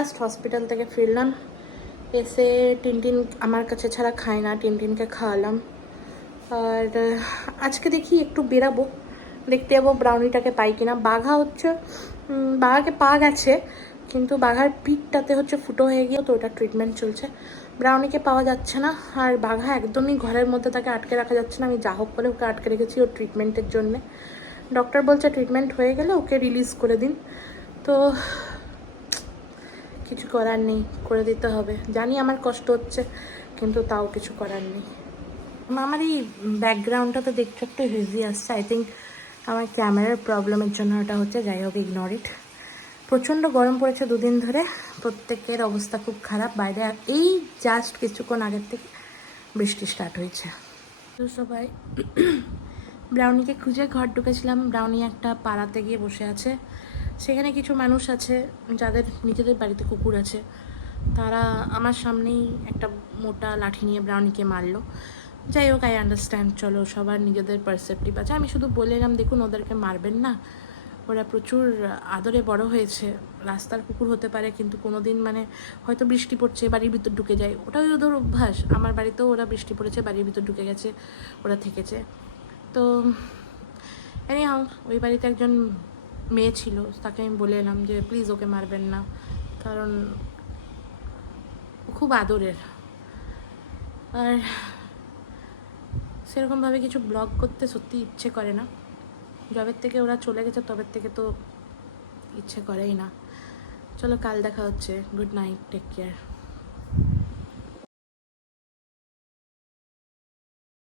Last hospital থেকে ফিরলাম, এসে টিনটিন আমার কাছে ছাড়া খায় না, টিনটিনকে খাওয়ালাম। আর আজকে দেখি একটু বেরাবো, দেখতে যাবো ব্রাউনিটাকে পাই কিনা। বাঘা হচ্ছে বাঘাকে পাওয়া গেছে, কিন্তু বাঘার পিঠটাতে হচ্ছে ফুটো হয়ে গিয়ে, তো ওটা ট্রিটমেন্ট চলছে। ব্রাউনিকে পাওয়া যাচ্ছে না, আর বাঘা একদমই ঘরের মধ্যে তাকে আটকে রাখা যাচ্ছে না। আমি যা হোক করে ওকে আটকে রেখেছি ওর ট্রিটমেন্টের জন্যে। ডক্টর বলছে ট্রিটমেন্ট হয়ে গেলে ওকে রিলিজ করে দিন। তো কিছু করার নেই, করে দিতে হবে। জানি আমার কষ্ট হচ্ছে, কিন্তু তাও কিছু করার নেই। আমার এই ব্যাকগ্রাউন্ডটাতে দেখতে একটু হেজি আসছে, আই থিঙ্ক আমার ক্যামেরার প্রবলেমের জন্য ওটা হচ্ছে। যাই হোক, ইগনোর ইট। প্রচণ্ড গরম পড়েছে দুদিন ধরে, প্রত্যেকের অবস্থা খুব খারাপ বাইরে। আর এই জাস্ট কিছুক্ষণ আগের থেকে বৃষ্টি স্টার্ট হয়েছে। তো সবাই ব্রাউনিকে খুঁজে ঘর ঢুকেছিলাম। ব্রাউনি একটা পাড়াতে গিয়ে বসে আছে। সেখানে কিছু মানুষ আছে যাদের নিজেদের বাড়িতে কুকুর আছে, তারা আমার সামনেই একটা মোটা লাঠি নিয়ে ব্রাউনিকে মারলো। যাই হোক, আই আন্ডারস্ট্যান্ড, চলো সবার নিজেদের পারসেপটিভ আছে। আমি শুধু বলে এলাম দেখুন ওদেরকে মারবেন না, ওরা প্রচুর আদরে বড় হয়েছে। রাস্তার কুকুর হতে পারে, কিন্তু কোনো দিন মানে হয়তো বৃষ্টি পড়ছে বাড়ির ভিতর ঢুকে যায়, ওটাই ওদের অভ্যাস। আমার বাড়িতেও ওরা বৃষ্টি পড়েছে বাড়ির ভিতর ঢুকে গেছে, ওরা থেকেছে। তো এনিহাউ, ওই বাড়িতে একজন মেয়ে ছিল, তাকে আমি বলে এলাম যে প্লিজ ওকে মারবেন না, কারণ খুব আদরের। আর সেরকমভাবে কিছু ব্লগ করতে সত্যি ইচ্ছে করে না। যবের থেকে ওরা চলে গেছে তবের থেকে তো ইচ্ছে করেই না। চলো, কাল দেখা হচ্ছে। Good night, take care.